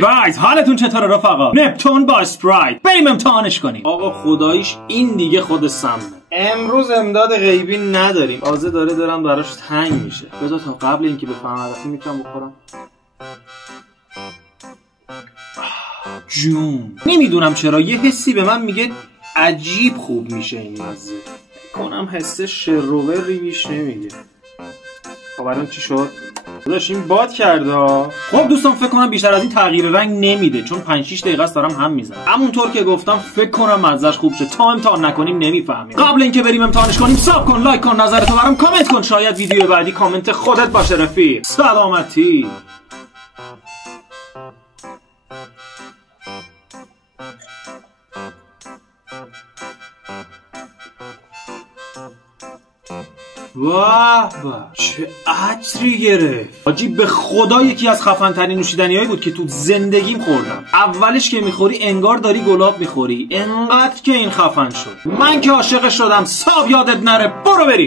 گایز حالتون چطوره رفقا؟ نپتون با اسپرایت بریم امتحانش کنیم. آقا خداییش این دیگه خود سمه. امروز امداد غیبی نداریم. تازه دارم براش تنگ میشه. بذار تا قبل اینکه بفهمم هدفی میتونم بخورم. جون نمیدونم چرا یه حسی به من میگه عجیب خوب میشه این مزه. کنم حس شروری بیش نمیگه. خب الان چی شد؟ داداش این باد کرده. خب دوستان فکر کنم بیشتر از این تغییر رنگ نمیده چون 5-6 دقیقه است دارم هم میزنم. همونطور که گفتم فکر کنم مزهش خوب شه. تا امتحان نکنیم نمیفهمیم. قبل اینکه بریم امتحانش کنیم ساب کن، لایک کن، نظرتو برام کامنت کن. شاید ویدیو بعدی کامنت خودت باشه رفیق. سلامتی. واه چه عطری گرفت حاجی. به خدا یکی از خفن ترین نوشیدنیایی بود که تو زندگیم خوردم. اولش که میخوری انگار داری گلاب میخوری، انقدر که این خفن شد. من که عاشق شدم. ساب یادت نره، برو بریم.